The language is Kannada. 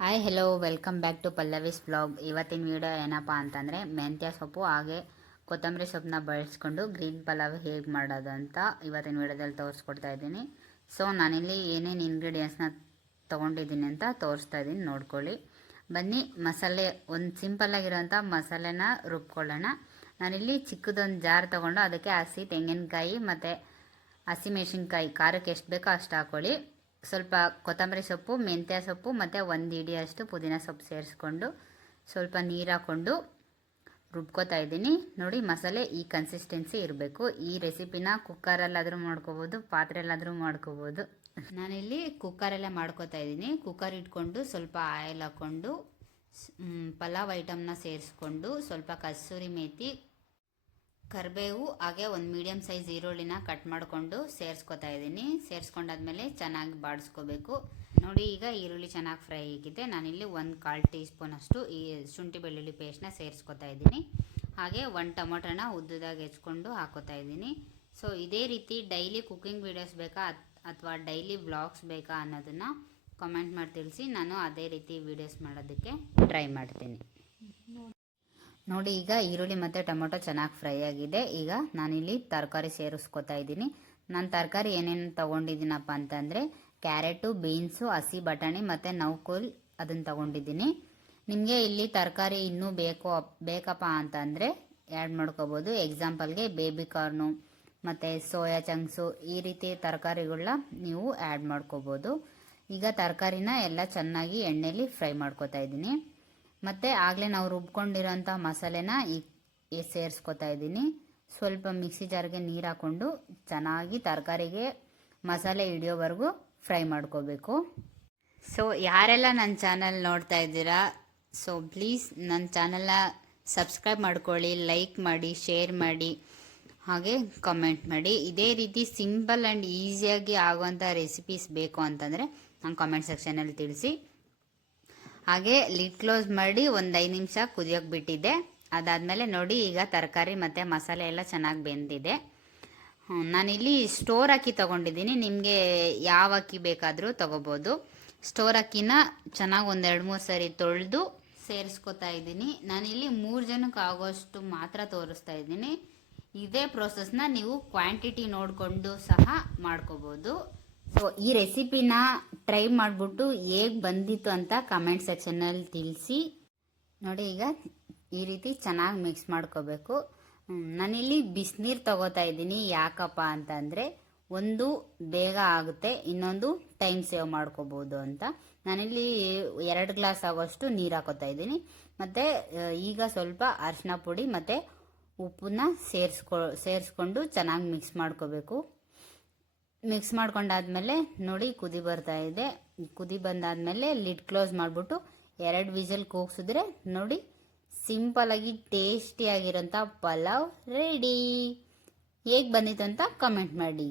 Hi hello welcome back to Pallavi's blog. ಇವತ್ತಿನ ವಿಡಿಯೋ ಏನಪ್ಪ ಅಂತಂದರೆ ಮೆಂತ್ಯ ಸೊಪ್ಪು ಹಾಗೆ ಕೊತ್ತಂಬರಿ ಸೊಪ್ಪನ್ನ ಬಳಸ್ಕೊಂಡು ಗ್ರೀನ್ ಪಲಾವ್ ಹೇಗೆ ಮಾಡೋದು ಅಂತ ಇವತ್ತಿನ ವಿಡಿಯೋದಲ್ಲಿ ತೋರಿಸ್ಕೊಡ್ತಾ ಇದ್ದೀನಿ. ಸೊ ನಾನಿಲ್ಲಿ ಏನೇನು ಇಂಗ್ರೀಡಿಯೆಂಟ್ಸ್ನ ತೊಗೊಂಡಿದ್ದೀನಿ ಅಂತ ತೋರಿಸ್ತಾ ಇದ್ದೀನಿ, ನೋಡ್ಕೊಳ್ಳಿ. ಬನ್ನಿ ಮಸಾಲೆ ಒಂದು ಸಿಂಪಲ್ಲಾಗಿರೋಂಥ ಮಸಾಲೆನ ರುಬ್ಕೊಳ್ಳೋಣ. ನಾನಿಲ್ಲಿ ಚಿಕ್ಕದೊಂದು ಜಾರ್ ತೊಗೊಂಡು ಅದಕ್ಕೆ ಹಸಿ ತೆಂಗಿನಕಾಯಿ ಮತ್ತು ಹಸಿಮೆಣಸಿನ್ಕಾಯಿ ಖಾರಕ್ಕೆ ಎಷ್ಟು ಬೇಕೋ ಅಷ್ಟು ಹಾಕ್ಕೊಳ್ಳಿ. ಸ್ವಲ್ಪ ಕೊತ್ತಂಬರಿ ಸೊಪ್ಪು, ಮೆಂತ್ಯ ಸೊಪ್ಪು ಮತ್ತು ಒಂದು ಹಿಡಿಯಷ್ಟು ಪುದೀನ ಸೊಪ್ಪು ಸೇರಿಸ್ಕೊಂಡು ಸ್ವಲ್ಪ ನೀರು ಹಾಕ್ಕೊಂಡು ರುಬ್ಕೋತಾ ಇದ್ದೀನಿ. ನೋಡಿ, ಮಸಾಲೆ ಈ ಕನ್ಸಿಸ್ಟೆನ್ಸಿ ಇರಬೇಕು. ಈ ರೆಸಿಪಿನ ಕುಕ್ಕರಲ್ಲಾದರೂ ಮಾಡ್ಕೋಬೋದು, ಪಾತ್ರೆಯಲ್ಲಾದರೂ ಮಾಡ್ಕೋಬೋದು. ನಾನಿಲ್ಲಿ ಕುಕ್ಕರಲ್ಲೇ ಮಾಡ್ಕೋತಾ ಇದ್ದೀನಿ. ಕುಕ್ಕರ್ ಇಟ್ಕೊಂಡು ಸ್ವಲ್ಪ ಆಯಿಲ್ ಹಾಕ್ಕೊಂಡು ಪಲಾವ್ ಐಟಮ್ನ ಸೇರಿಸ್ಕೊಂಡು ಸ್ವಲ್ಪ ಕಸೂರಿ ಮೇಥಿ, ಕರಿಬೇವು ಹಾಗೆ ಒಂದು ಮೀಡಿಯಮ್ ಸೈಜ್ ಈರುಳ್ಳಿನ ಕಟ್ ಮಾಡಿಕೊಂಡು ಸೇರಿಸ್ಕೊತಾ ಇದ್ದೀನಿ. ಸೇರಿಸ್ಕೊಂಡಾದ್ಮೇಲೆ ಚೆನ್ನಾಗಿ ಬಾಡಿಸ್ಕೋಬೇಕು. ನೋಡಿ, ಈಗ ಈರುಳ್ಳಿ ಚೆನ್ನಾಗಿ ಫ್ರೈ ಆಗಿದೆ. ನಾನಿಲ್ಲಿ 1/4 ಟೀ ಸ್ಪೂನ್ ಅಷ್ಟು ಈ ಶುಂಠಿ ಬೆಳ್ಳುಳ್ಳಿ ಪೇಸ್ಟ್ನ ಸೇರಿಸ್ಕೊತಾ ಇದ್ದೀನಿ. ಹಾಗೆ 1 ಟೊಮೊಟೊನ ಉದ್ದುದಾಗಿ ಹೆಚ್ಕೊಂಡು ಹಾಕೋತಾ ಇದ್ದೀನಿ. ಸೊ ಇದೇ ರೀತಿ ಡೈಲಿ ಕುಕ್ಕಿಂಗ್ ವೀಡಿಯೋಸ್ ಬೇಕಾ ಅಥವಾ ಡೈಲಿ ವ್ಲಾಗ್ಸ್ ಬೇಕಾ ಅನ್ನೋದನ್ನು ಕಾಮೆಂಟ್ ಮಾಡಿ ತಿಳಿಸಿ. ನಾನು ಅದೇ ರೀತಿ ವೀಡಿಯೋಸ್ ಮಾಡೋದಕ್ಕೆ ಟ್ರೈ ಮಾಡ್ತೀನಿ. ನೋಡಿ, ಈಗ ಈರುಳ್ಳಿ ಮತ್ತು ಟೊಮೊಟೊ ಚೆನ್ನಾಗಿ ಫ್ರೈ ಆಗಿದೆ. ಈಗ ನಾನಿಲ್ಲಿ ತರಕಾರಿ ಸೇರಿಸ್ಕೊತಾ ಇದ್ದೀನಿ. ನಾನು ತರಕಾರಿ ಏನೇನು ತೊಗೊಂಡಿದ್ದೀನಪ್ಪ ಅಂತಂದರೆ ಕ್ಯಾರೆಟು, ಬೀನ್ಸು, ಹಸಿ ಬಟಾಣಿ ಮತ್ತು ನೌಕೋಲ್ ಅದನ್ನು ತೊಗೊಂಡಿದ್ದೀನಿ. ನಿಮಗೆ ಇಲ್ಲಿ ತರಕಾರಿ ಇನ್ನೂ ಬೇಕಪ್ಪ ಅಂತಂದರೆ ಆ್ಯಡ್ ಮಾಡ್ಕೋಬೋದು. ಎಕ್ಸಾಂಪಲ್ಗೆ ಬೇಬಿ ಕಾರ್ನು ಮತ್ತು ಸೋಯಾ ಚಂಕ್ಸು ಈ ರೀತಿ ತರಕಾರಿಗಳನ್ನ ನೀವು ಆ್ಯಡ್ ಮಾಡ್ಕೋಬೋದು. ಈಗ ತರಕಾರಿನ ಎಲ್ಲ ಚೆನ್ನಾಗಿ ಎಣ್ಣೆಯಲ್ಲಿ ಫ್ರೈ ಮಾಡ್ಕೋತಾ ಇದ್ದೀನಿ. ಮತ್ತು ಆಗಲೇ ನಾವು ರುಬ್ಕೊಂಡಿರೋಂಥ ಮಸಾಲೆನ ಈಗ ಸೇರಿಸ್ಕೊತಾ ಇದ್ದೀನಿ. ಸ್ವಲ್ಪ ಮಿಕ್ಸಿ ಜಾರ್ಗೆ ನೀರು ಹಾಕ್ಕೊಂಡು ಚೆನ್ನಾಗಿ ತರಕಾರಿಗೆ ಮಸಾಲೆ ಹಿಡಿಯೋವರೆಗೂ ಫ್ರೈ ಮಾಡ್ಕೋಬೇಕು. ಸೊ ಯಾರೆಲ್ಲ ನನ್ನ ಚಾನಲ್ ನೋಡ್ತಾ ಇದ್ದೀರಾ, ಸೊ ಪ್ಲೀಸ್ ನನ್ನ ಚಾನಲ್ನ ಸಬ್ಸ್ಕ್ರೈಬ್ ಮಾಡ್ಕೊಳ್ಳಿ, ಲೈಕ್ ಮಾಡಿ, ಶೇರ್ ಮಾಡಿ, ಹಾಗೆ ಕಮೆಂಟ್ ಮಾಡಿ. ಇದೇ ರೀತಿ ಸಿಂಪಲ್ ಆ್ಯಂಡ್ ಈಸಿಯಾಗಿ ಆಗುವಂಥ ರೆಸಿಪೀಸ್ ಬೇಕು ಅಂತಂದರೆ ನಂಗೆ ಕಾಮೆಂಟ್ ಸೆಕ್ಷನಲ್ಲಿ ತಿಳಿಸಿ. ಹಾಗೆ ಲಿಡ್ ಕ್ಲೋಸ್ ಮಾಡಿ ಒಂದು 5 ನಿಮಿಷ ಕುದಿಯೋಕೆ ಬಿಟ್ಟಿದ್ದೆ. ಅದಾದಮೇಲೆ ನೋಡಿ, ಈಗ ತರಕಾರಿ ಮತ್ತು ಮಸಾಲೆ ಎಲ್ಲ ಚೆನ್ನಾಗಿ ಬೆಂದಿದೆ. ನಾನಿಲ್ಲಿ ಸ್ಟೋರ್ ಅಕ್ಕಿ ತೊಗೊಂಡಿದ್ದೀನಿ. ನಿಮಗೆ ಯಾವ ಅಕ್ಕಿ ಬೇಕಾದರೂ ತೊಗೋಬೋದು. ಸ್ಟೋರ್ ಅಕ್ಕಿನ ಚೆನ್ನಾಗಿ ಒಂದು 2-3 ಸರಿ ತೊಳೆದು ಸೇರಿಸ್ಕೊತಾ ಇದ್ದೀನಿ. ನಾನಿಲ್ಲಿ 3 ಜನಕ್ಕೆ ಆಗೋಷ್ಟು ಮಾತ್ರ ತೋರಿಸ್ತಾ ಇದ್ದೀನಿ. ಇದೇ ಪ್ರೋಸೆಸ್ನ ನೀವು ಕ್ವಾಂಟಿಟಿ ನೋಡಿಕೊಂಡು ಸಹ ಮಾಡ್ಕೋಬೋದು. ಸೊ ಈ ರೆಸಿಪಿನ ಟ್ರೈ ಮಾಡಿಬಿಟ್ಟು ಹೇಗೆ ಬಂದಿತ್ತು ಅಂತ ಕಮೆಂಟ್ ಸೆಕ್ಷನಲ್ಲಿ ತಿಳಿಸಿ. ನೋಡಿ, ಈಗ ಈ ರೀತಿ ಚೆನ್ನಾಗಿ ಮಿಕ್ಸ್ ಮಾಡ್ಕೋಬೇಕು. ನಾನಿಲ್ಲಿ ಬಿಸಿನೀರು ತಗೋತಾ ಇದ್ದೀನಿ. ಯಾಕಪ್ಪ ಅಂತಂದರೆ ಒಂದು ಬೇಗ ಆಗುತ್ತೆ, ಇನ್ನೊಂದು ಟೈಮ್ ಸೇವ್ ಮಾಡ್ಕೋಬೋದು ಅಂತ. ನಾನಿಲ್ಲಿ 2 ಗ್ಲಾಸ್ ಆಗೋಷ್ಟು ನೀರು ಹಾಕೋತಾ ಇದ್ದೀನಿ. ಮತ್ತು ಈಗ ಸ್ವಲ್ಪ ಅರಿಶಿನ ಪುಡಿ ಮತ್ತು ಉಪ್ಪನ್ನ ಸೇರಿಸ್ಕೊಂಡು ಚೆನ್ನಾಗಿ ಮಿಕ್ಸ್ ಮಾಡ್ಕೋಬೇಕು. ಮಿಕ್ಸ್ ಮಾಡ್ಕೊಂಡಾದ್ಮೇಲೆ ನೋಡಿ, ಕುದಿ ಬರ್ತಾ ಇದೆ. ಕುದಿ ಬಂದಾದಮೇಲೆ ಲಿಡ್ ಕ್ಲೋಸ್ ಮಾಡಿಬಿಟ್ಟು 2 ವಿಸಲ್ ಕೂಗಿಸಿದ್ರೆ ನೋಡಿ, ಸಿಂಪಲಾಗಿ ಟೇಸ್ಟಿಯಾಗಿರೋಂಥ ಪಲಾವ್ ರೆಡಿ. ಹೇಗೆ ಬಂದಿತ್ತು ಅಂತ ಕಮೆಂಟ್ ಮಾಡಿ.